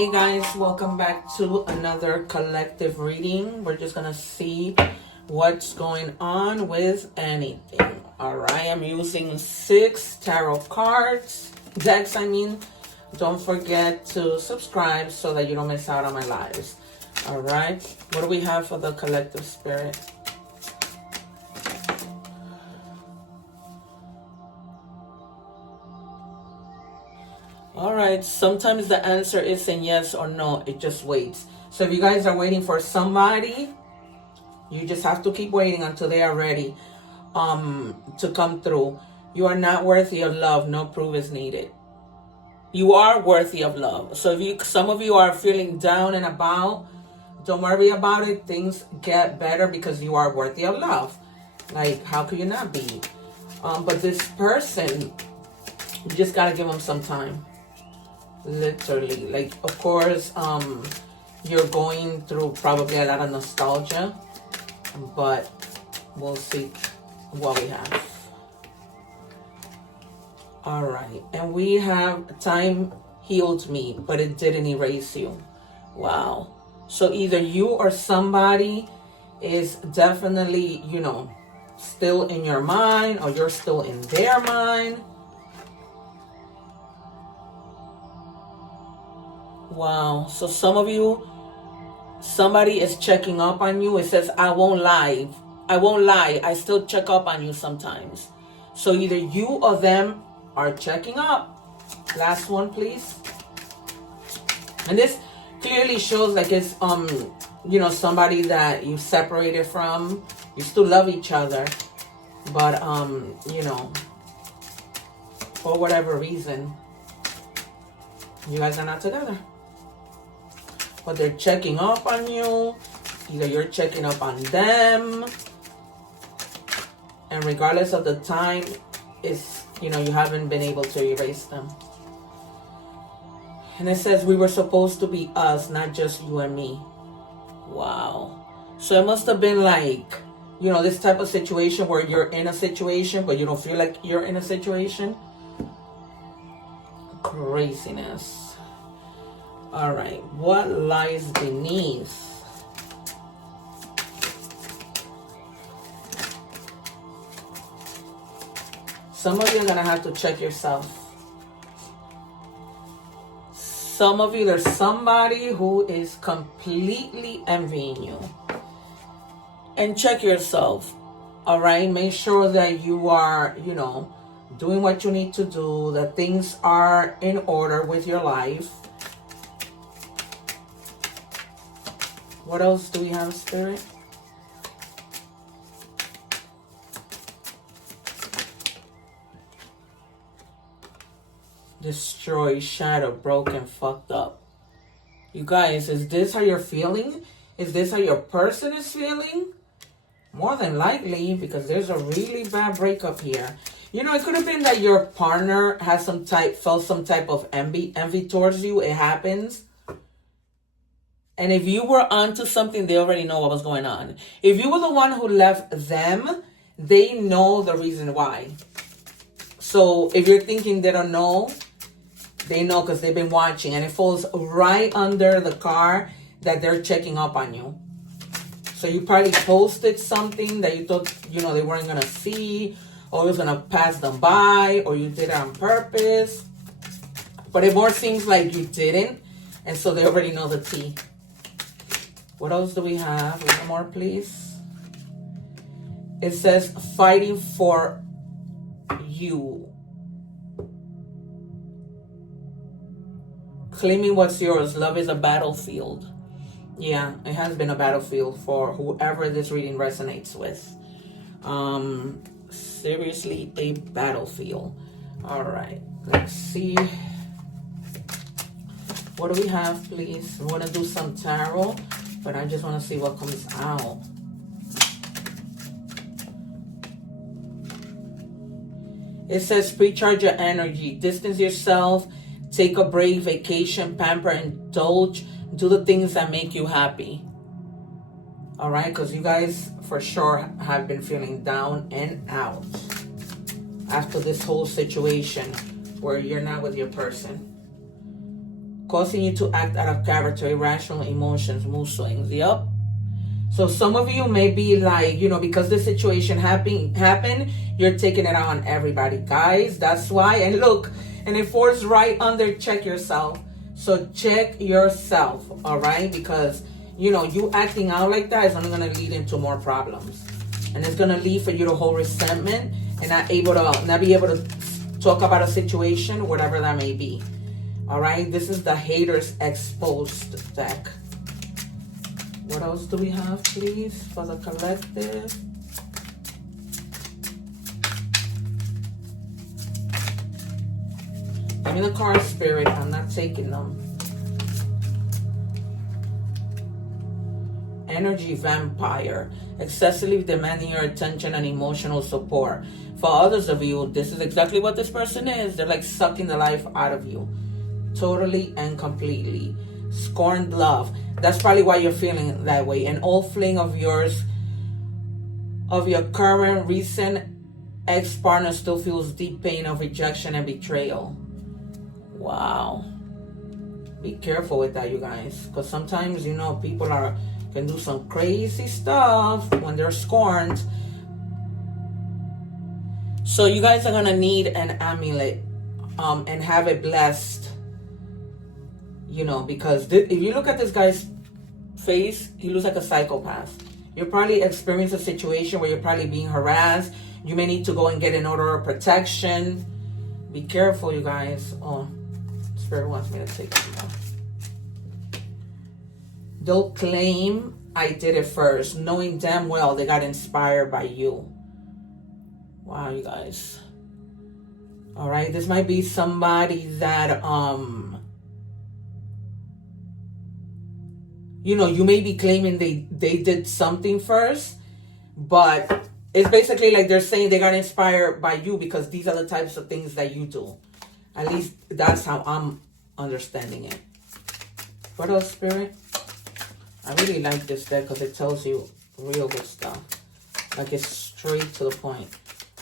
Hey guys, welcome back to another collective reading. We're just gonna see what's going on with anything. Alright, I'm using 6 tarot cards, decks I mean. Don't forget to subscribe so that you don't miss out on my lives. Alright, what do we have for the collective spirit? All right, sometimes the answer isn't yes or no, it just waits. So if you guys are waiting for somebody, you just have to keep waiting until they are ready to come through. You are not worthy of love, no proof is needed. You are worthy of love. So if some of you are feeling down and about, don't worry about it. Things get better because you are worthy of love. Like, how could you not be? But this person, you just gotta give them some time. Literally, like, of course, you're going through probably a lot of nostalgia, but we'll see what we have. All right, and we have time healed me, but it didn't erase you. Wow. So either you or somebody is definitely, still in your mind, or you're still in their mind. Wow. So some of you, somebody is checking up on you. It says, I won't lie. I still check up on you sometimes. So either you or them are checking up. Last one, please. And this clearly shows like it's, somebody that you separated from. You still love each other. But, for whatever reason, you guys are not together. But they're checking up on you. Either you're checking up on them. And regardless of the time, it's, you haven't been able to erase them. And it says we were supposed to be us, not just you and me. Wow. So it must have been like, this type of situation where you're in a situation, but you don't feel like you're in a situation. Craziness. All right, what lies beneath? Some of you are gonna have to check yourself. Some of you, there's somebody who is completely envying you. And check yourself, all right? Make sure that you are, doing what you need to do, that things are in order with your life. What else do we have, Spirit? Destroy, shattered, broken, fucked up. You guys, is this how you're feeling? Is this how your person is feeling? More than likely, because there's a really bad breakup here. It could have been that your partner has felt some type of envy towards you. It happens. And if you were onto something, they already know what was going on. If you were the one who left them, they know the reason why. So if you're thinking they don't know, they know because they've been watching. And it falls right under the car that they're checking up on you. So you probably posted something that you thought, they weren't going to see, or it was going to pass them by, or you did it on purpose. But it more seems like you didn't. And so they already know the tea. What else do we have? One more, please. It says, fighting for you. Claiming what's yours. Love is a battlefield. Yeah, it has been a battlefield for whoever this reading resonates with. Seriously, a battlefield. All right, let's see. What do we have, please? We want to do some tarot, but I just want to see what comes out. It says, recharge your energy, distance yourself, take a break, vacation, pamper, indulge, do the things that make you happy. All right, because you guys for sure have been feeling down and out after this whole situation where you're not with your person. causing you to act out of character, irrational emotions, mood swings. Yep. So some of you may be like, you know, because this situation happened, you're taking it on everybody. Guys, that's why. And look, and it falls right under check yourself. So check yourself, all right? Because, you know, you acting out like that is only going to lead into more problems. And it's going to lead for you to hold resentment and not be able to talk about a situation, whatever that may be. All right? This is the Haters Exposed deck. What else do we have, please, for the collective? Give me the card, Spirit. I'm not taking them. Energy Vampire. Excessively demanding your attention and emotional support. For others of you, this is exactly what this person is. They're like sucking the life out of you. Totally and completely. Scorned love. That's probably why you're feeling that way. An old fling of yours, of your current recent ex-partner, still feels deep pain of rejection and betrayal. Wow. Be careful with that, you guys. Because sometimes, you know, people can do some crazy stuff when they're scorned. So you guys are going to need an amulet and have it blessed. You know, because if you look at this guy's face, he looks like a psychopath. You're probably experiencing a situation where you're probably being harassed. You may need to go and get an order of protection. Be careful, you guys. Oh, Spirit wants me to take it now. They'll claim I did it first, knowing damn well they got inspired by you. Wow, you guys. All right, this might be somebody that you know, you may be claiming they did something first, but it's basically like they're saying they got inspired by you because these are the types of things that you do. At least that's how I'm understanding it. What else, Spirit? I really like this deck because it tells you real good stuff. Like it's straight to the point.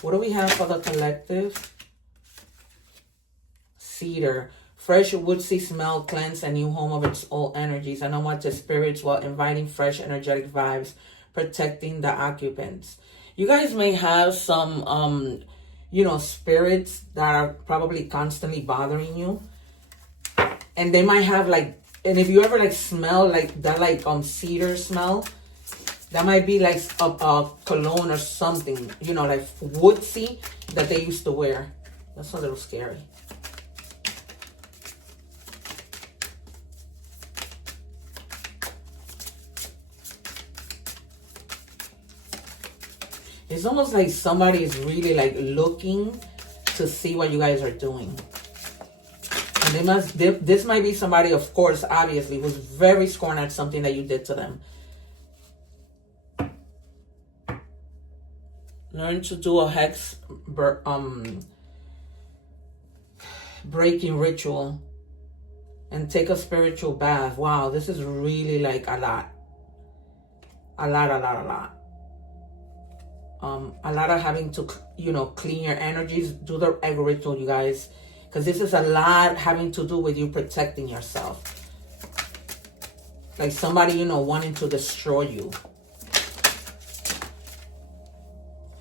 What do we have for the collective? Cedar. Fresh woodsy smell cleanse a new home of its old energies and unwanted spirits while inviting fresh energetic vibes, protecting the occupants. You guys may have some, you know, spirits that are probably constantly bothering you. And they might have like, and if you ever like smell like that, like cedar smell, that might be like a cologne or something, you know, like woodsy that they used to wear. That's a little scary. It's almost like somebody is really like looking to see what you guys are doing. And this might be somebody, of course, obviously, who's very scorned at something that you did to them. Learn to do a hex breaking ritual and take a spiritual bath. Wow, this is really like a lot. A lot of having to, you know, clean your energies. Do the egg ritual, you guys. Because this is a lot having to do with you protecting yourself. Like somebody, you know, wanting to destroy you.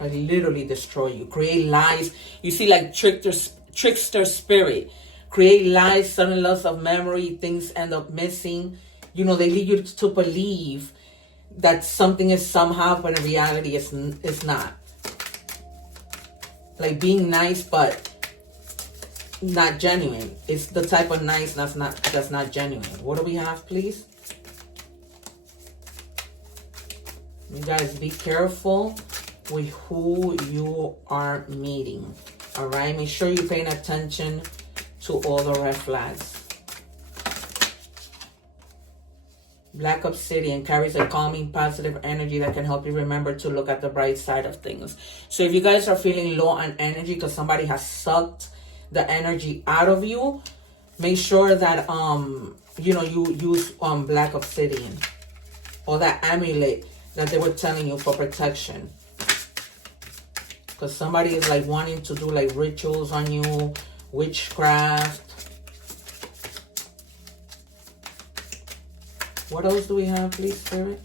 Like literally destroy you. Create lies. You see like trickster spirit. Create lies, sudden loss of memory. Things end up missing. You know, they lead you to believe that something is somehow, but in reality it's not. Like being nice, but not genuine. It's the type of nice that's not genuine. What do we have, please? You guys be careful with who you are meeting. All right, make sure you're paying attention to all the red flags. Black Obsidian carries a calming, positive energy that can help you remember to look at the bright side of things. So if you guys are feeling low on energy because somebody has sucked the energy out of you, make sure that you know, you use Black Obsidian or that amulet that they were telling you for protection. Because somebody is like wanting to do like rituals on you, witchcraft. What else do we have, please, Spirit?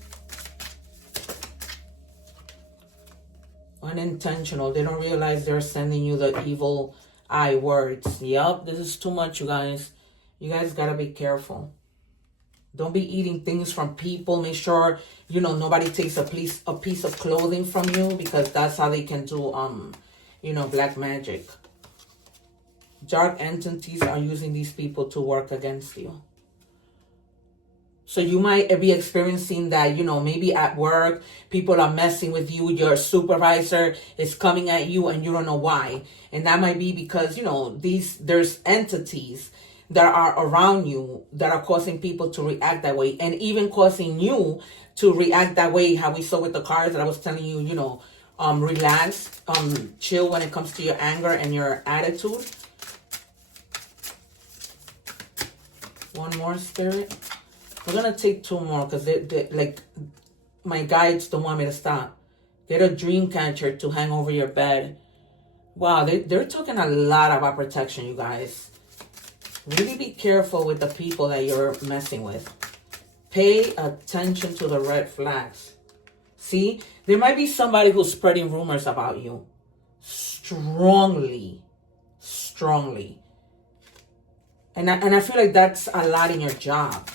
Unintentional. They don't realize they're sending you the evil eye words. Yup, this is too much, you guys. You guys gotta be careful. Don't be eating things from people. Make sure, you know, nobody takes a piece of clothing from you, because that's how they can do, you know, black magic. Dark entities are using these people to work against you. So you might be experiencing that, you know, maybe at work, people are messing with you. Your supervisor is coming at you and you don't know why. And that might be because, you know, there's entities that are around you that are causing people to react that way. And even causing you to react that way, how we saw with the cards that I was telling you, you know, relax, chill when it comes to your anger and your attitude. One more, Spirit. We're going to take two more because they like my guides don't want me to stop. Get a dream catcher to hang over your bed. Wow, they're talking a lot about protection, you guys. Really be careful with the people that you're messing with. Pay attention to the red flags. See, there might be somebody who's spreading rumors about you. Strongly. And I feel like that's a lot in your job.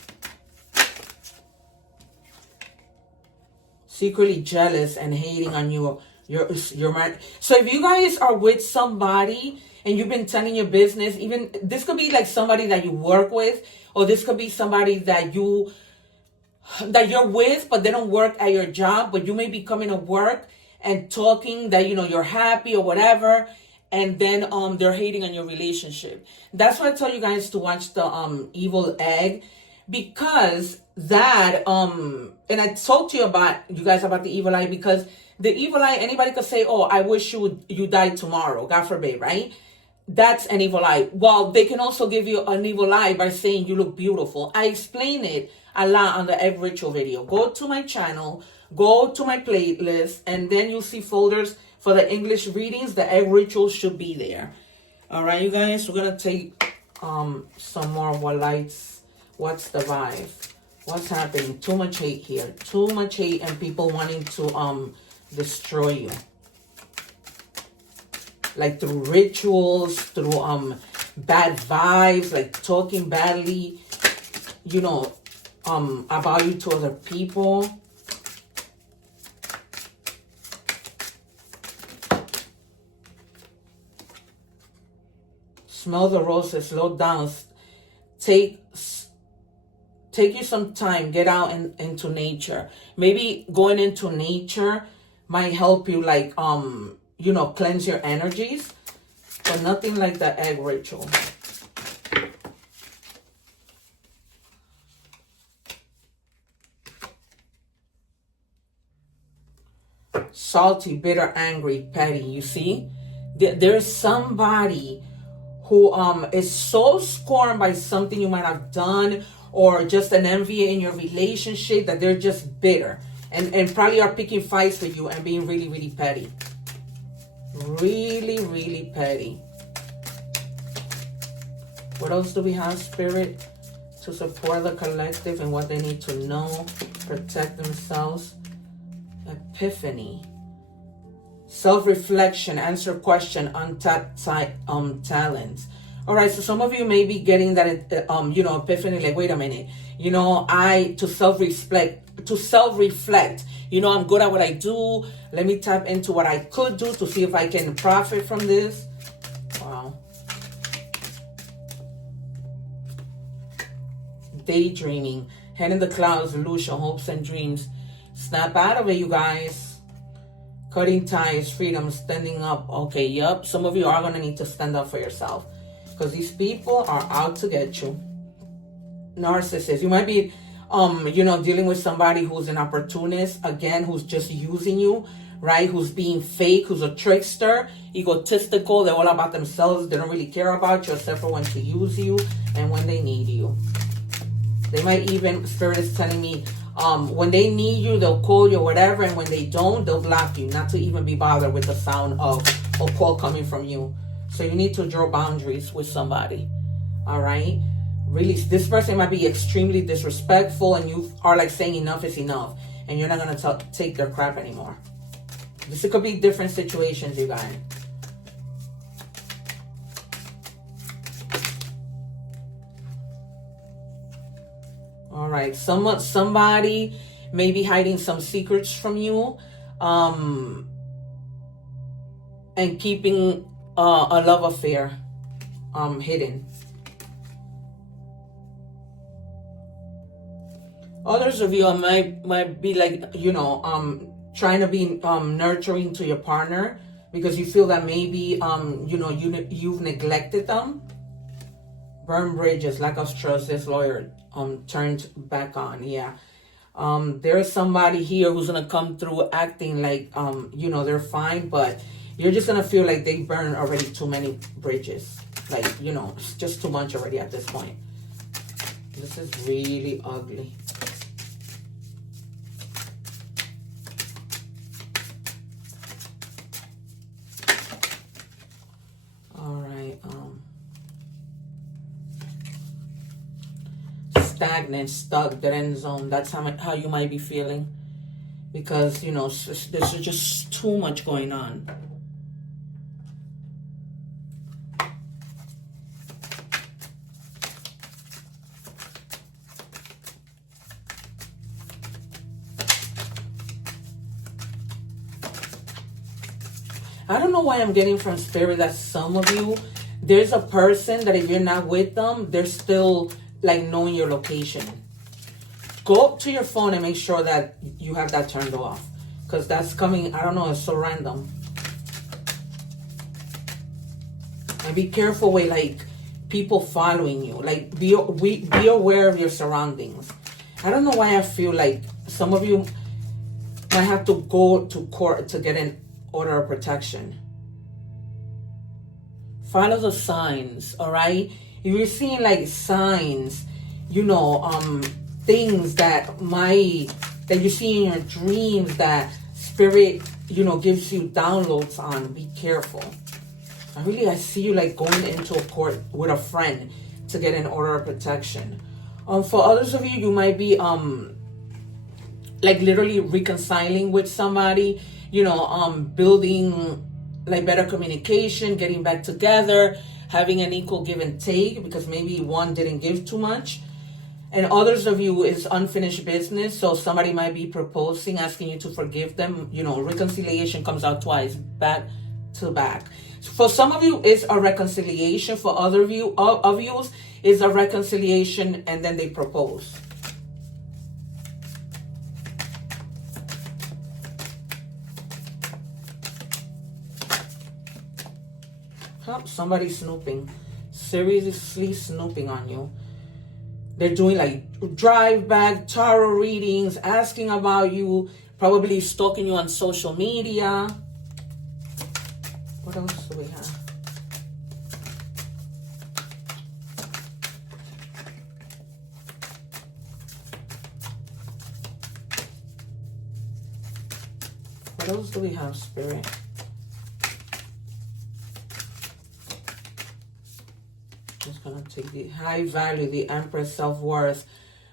Secretly jealous and hating on you. Your man. So if you guys are with somebody and you've been telling your business, even this could be like somebody that you work with, or this could be somebody that you're with, but they don't work at your job, but you may be coming to work and talking that, you know, you're happy or whatever, and then they're hating on your relationship. That's why I tell you guys to watch the evil egg, because that and I told you guys about the evil eye, because the evil eye, anybody could say, oh, I wish you died tomorrow, God forbid, right? That's an evil eye. Well, they can also give you an evil eye by saying you look beautiful. I explain it a lot on the egg ritual video. Go to my channel, go to my playlist, and then you'll see folders for the English readings. The egg ritual should be there. All right, you guys, we're gonna take some more lights. What's the vibe? What's happening? Too much hate here. Too much hate and people wanting to destroy you. Like through rituals, through bad vibes, like talking badly, you know, about you to other people. Smell the roses, slow down. Take you some time, get out into nature. Maybe going into nature might help you, like, you know, cleanse your energies, but nothing like the egg ritual. Salty, bitter, angry, petty. You see, there's somebody who is so scorned by something you might have done, or just an envy in your relationship, that they're just bitter and probably are picking fights with you and being really, really petty. Really, really petty. What else do we have, Spirit? To support the collective and what they need to know, protect themselves. Epiphany. Self-reflection, answer question, untapped talents. All right, so some of you may be getting that, you know, epiphany, like, wait a minute, you know, to self-reflect, you know, I'm good at what I do. Let me tap into what I could do to see if I can profit from this. Wow. Daydreaming, head in the clouds, illusion, hopes and dreams. Snap out of it, you guys. Cutting ties, freedom, standing up. Okay, yep. Some of you are going to need to stand up for yourself, because these people are out to get you. Narcissists. You might be, you know, dealing with somebody who's an opportunist, again, who's just using you, right? Who's being fake, who's a trickster, egotistical. They're all about themselves. They don't really care about you except for when to use you and when they need you. They might even, Spirit is telling me, when they need you, they'll call you or whatever, and when they don't, they'll block you, not to even be bothered with the sound of a call coming from you. So you need to draw boundaries with somebody. All right? really, this person might be extremely disrespectful, and you are like saying enough is enough, and you're not going to take their crap anymore. This could be different situations, you guys. All right, somebody may be hiding some secrets from you, and keeping a love affair hidden. Others of you might be like, you know, trying to be nurturing to your partner because you feel that maybe you know, you've neglected them. Burn bridges, lack of trust, disloyal, turned back on. Yeah. There is somebody here who's gonna come through acting like you know, they're fine, but you're just gonna feel like they burned already too many bridges. Like, you know, it's just too much already at this point. This is really ugly. All right. Stagnant, stuck, dead end zone. That's how you might be feeling, because, you know, there's just too much going on. I don't know why I'm getting from Spirit that some of you, there's a person that if you're not with them, they're still like knowing your location. Go up to your phone and make sure that you have that turned off, because that's coming, I don't know, it's so random. And be careful with like people following you. Like be aware of your surroundings. I don't know why I feel like some of you might have to go to court to get an order of protection. Follow the signs, all right? If you're seeing like signs, you know, things that you see in your dreams that Spirit, you know, gives you downloads on, be careful. I see you like going into a court with a friend to get an order of protection. For others of you, you might be like literally reconciling with somebody, you know, building like better communication, getting back together, having an equal give and take, because maybe one didn't give too much. And others of you is unfinished business. So somebody might be proposing, asking you to forgive them. You know, reconciliation comes out twice, back to back. So for some of you, it's a reconciliation. For other of you, is a reconciliation and then they propose. Oh, somebody's snooping. Seriously snooping on you. They're doing like drive-back tarot readings, asking about you, probably stalking you on social media. What else do we have? What else do we have, Spirit? Just gonna take the high value, the Empress, self-worth,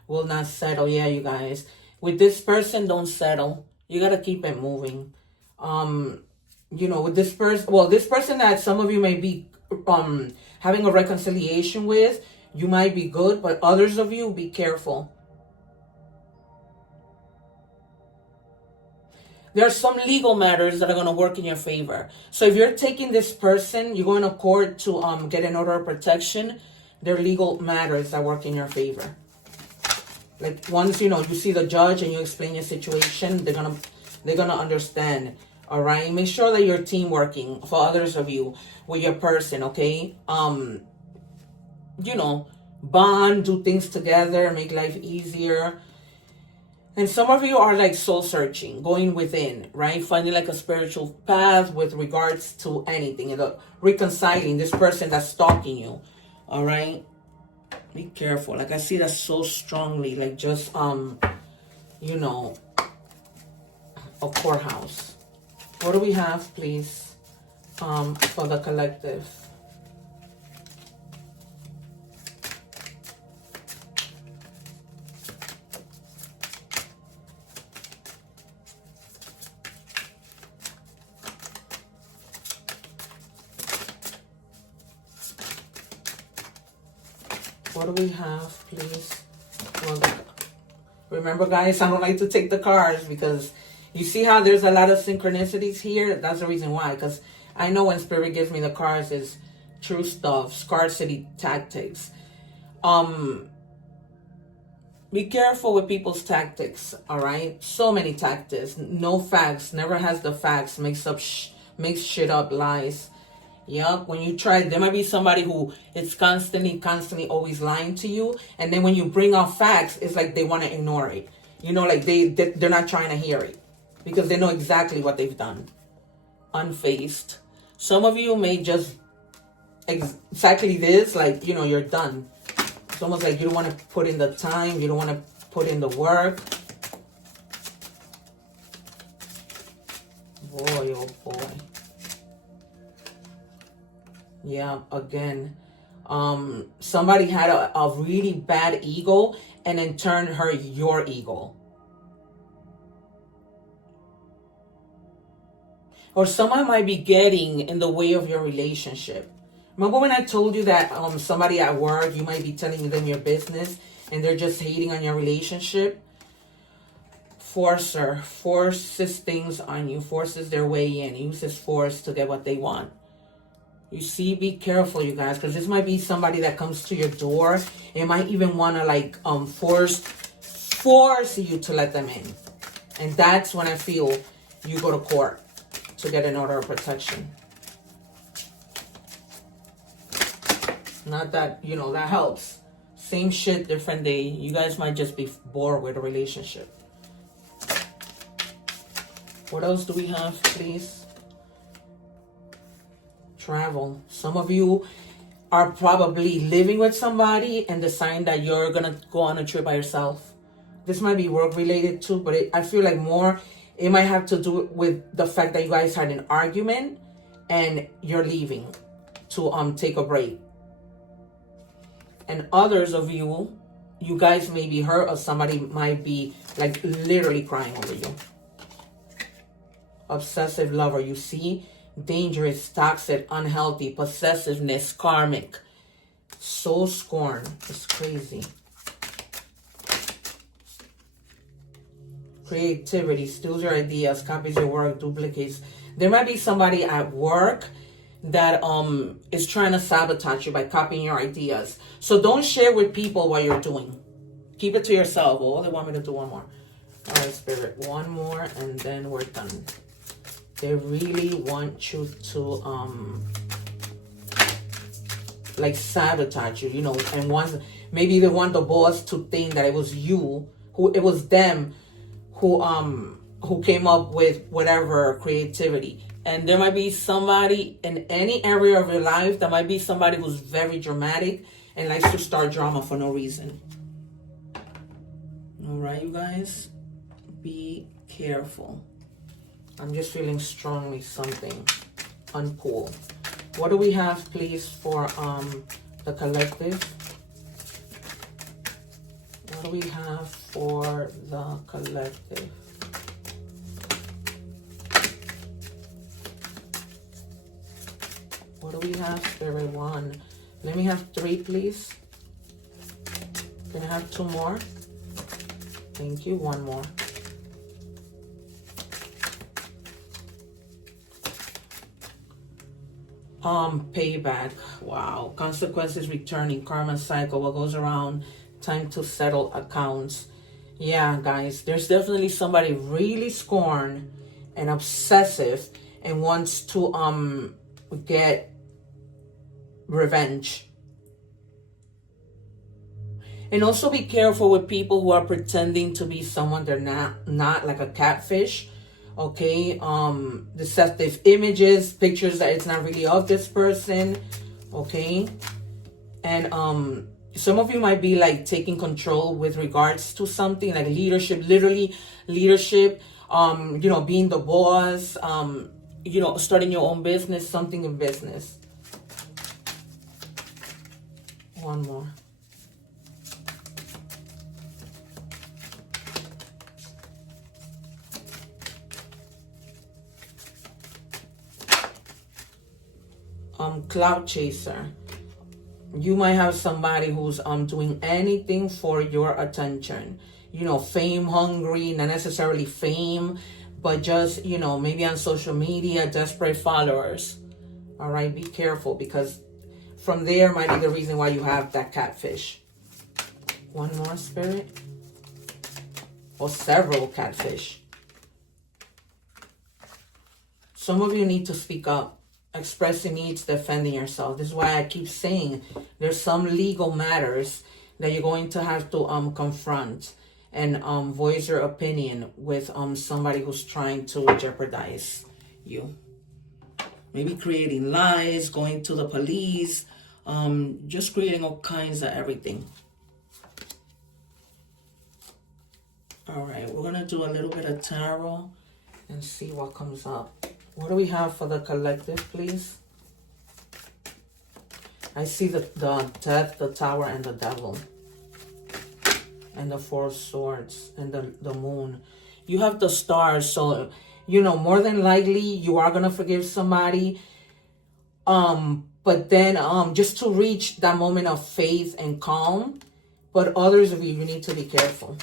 will not settle. Yeah, you guys, with this person, don't settle. You gotta keep it moving. You know, with this person, well, this person that some of you may be having a reconciliation with, you might be good, but others of you, be careful. There are some legal matters that are going to work in your favor. So if you're taking this person, you're going to court to get an order of protection, there are legal matters that work in your favor. Like once, you know, you see the judge and you explain your situation, they're gonna understand. All right. Make sure that you're team working for others of you with your person. Okay. You know, bond, do things together, make life easier. And some of you are like soul searching, going within, right? Finding like a spiritual path with regards to anything. You know, reconciling this person that's stalking you. All right. Be careful. Like I see that so strongly, like just, you know, a courthouse. What do we have, please, for the collective? What do we have, please? Well, remember, guys, I don't like to take the cards because you see how there's a lot of synchronicities here? That's the reason why. Because I know when Spirit gives me the cards, it's true stuff, scarcity tactics. Be careful with people's tactics, all right? So many tactics. No facts. Never has the facts. Makes shit up, lies. Yup. When you try, there might be somebody who is constantly always lying to you. And then when you bring out facts, it's like they want to ignore it. You know, like they're not trying to hear it. Because they know exactly what they've done. Unfazed. Some of you may just exactly this, like, you know, you're done. It's almost like you don't want to put in the time. You don't want to put in the work. Boy, oh boy. Yeah, again. Somebody had a really bad ego and then turned her your ego. Or someone might be getting in the way of your relationship. Remember when I told you that somebody at work, you might be telling them your business and they're just hating on your relationship? Forcer forces things on you, forces their way in, uses force to get what they want. You see, be careful, you guys, because this might be somebody that comes to your door. It might even want to like force you to let them in. And that's when I feel you go to court to get an order of protection. Not that, you know, that helps. Same shit, different day. You guys might just be bored with a relationship. What else do we have, please? Travel. Some of you are probably living with somebody and deciding that you're going to go on a trip by yourself. This might be work related too, but I feel like more, it might have to do with the fact that you guys had an argument and you're leaving to take a break. And others of you, you guys may be hurt or somebody might be like literally crying over you. Obsessive lover, you see? Dangerous, toxic, unhealthy, possessiveness, karmic. So scorned. It's crazy. Creativity, steals your ideas, copies your work, duplicates. There might be somebody at work that is trying to sabotage you by copying your ideas. So don't share with people what you're doing. Keep it to yourself. Oh, they want me to do one more. All right, Spirit. One more and then we're done. They really want you to like sabotage you, you know, and once maybe they want the boss to think that it was you, it was them who came up with whatever creativity. And there might be somebody in any area of your life, that might be somebody who's very dramatic and likes to start drama for no reason. All right, you guys, be careful. I'm just feeling strongly something. Unpull. What do we have, please, for the collective? What do we have for the collective? What do we have, Spirit? One. Let me have 3, please. Can I have 2 more? Thank you. 1 more. Payback. Wow. Consequences returning. Karma cycle. What goes around. Time to settle accounts. Yeah, guys. There's definitely somebody really scorned and obsessive and wants to get revenge. And also be careful with people who are pretending to be someone they're not, like a catfish. Okay, deceptive images, pictures that it's not really of this person. Okay, and some of you might be like taking control with regards to something like leadership, literally leadership. You know, being the boss. You know, starting your own business, something in business. 1 more. Cloud chaser. You might have somebody who's doing anything for your attention. You know, fame hungry, not necessarily fame, but just, you know, maybe on social media, desperate followers. All right, be careful, because from there might be the reason why you have that catfish. One more, Spirit. Or several catfish. Some of you need to speak up. Expressing needs, defending yourself. This is why I keep saying there's some legal matters that you're going to have to confront and voice your opinion with somebody who's trying to jeopardize you. Maybe creating lies, going to the police, just creating all kinds of everything. All right, we're going to do a little bit of tarot and see what comes up. What do we have for the collective, please? I see the death, the tower, and the devil. And the 4 swords and the moon. You have the stars, so, you know, more than likely you are going to forgive somebody. But then just to reach that moment of faith and calm. But others of you need to be careful.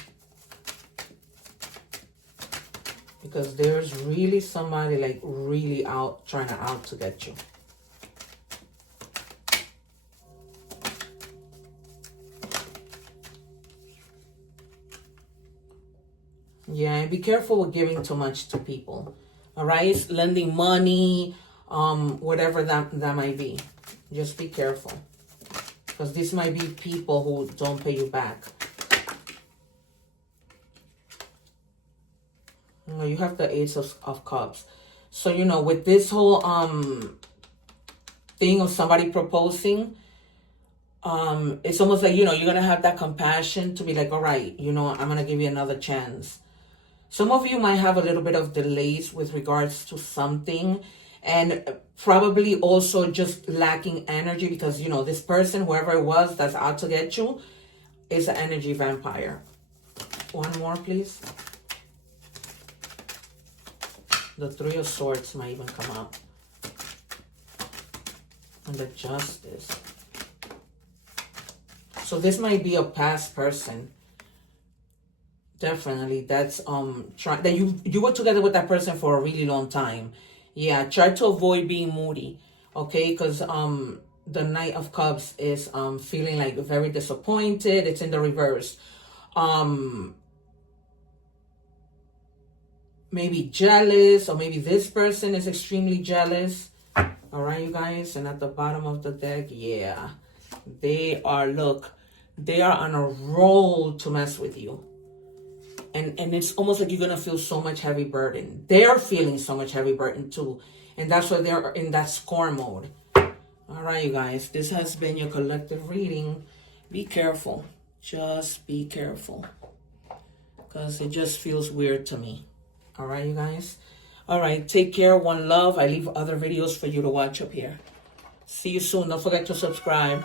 Because there's really somebody like really trying to get you. Yeah, and be careful with giving too much to people. All right, lending money, whatever that might be. Just be careful, because this might be people who don't pay you back. You have the Ace of Cups. So, you know, with this whole thing of somebody proposing, it's almost like, you know, you're going to have that compassion to be like, all right, you know, I'm going to give you another chance. Some of you might have a little bit of delays with regards to something, and probably also just lacking energy, because, you know, this person, whoever it was that's out to get you, is an energy vampire. One more, please. The 3 of Swords might even come up. And the Justice. So this might be a past person. Definitely. That's that you were together with that person for a really long time. Yeah, try to avoid being moody. Okay, because the Knight of Cups is feeling like very disappointed. It's in the reverse. Maybe jealous, or maybe this person is extremely jealous. All right, you guys. And at the bottom of the deck, yeah, they are, look, they are on a roll to mess with you. And it's almost like you're going to feel so much heavy burden. They're feeling so much heavy burden too. And that's why they're in that scorn mode. All right, you guys. This has been your collective reading. Be careful. Just be careful. Because it just feels weird to me. All right, you guys. All right, take care. One love. I leave other videos for you to watch up here. See you soon. Don't forget to subscribe.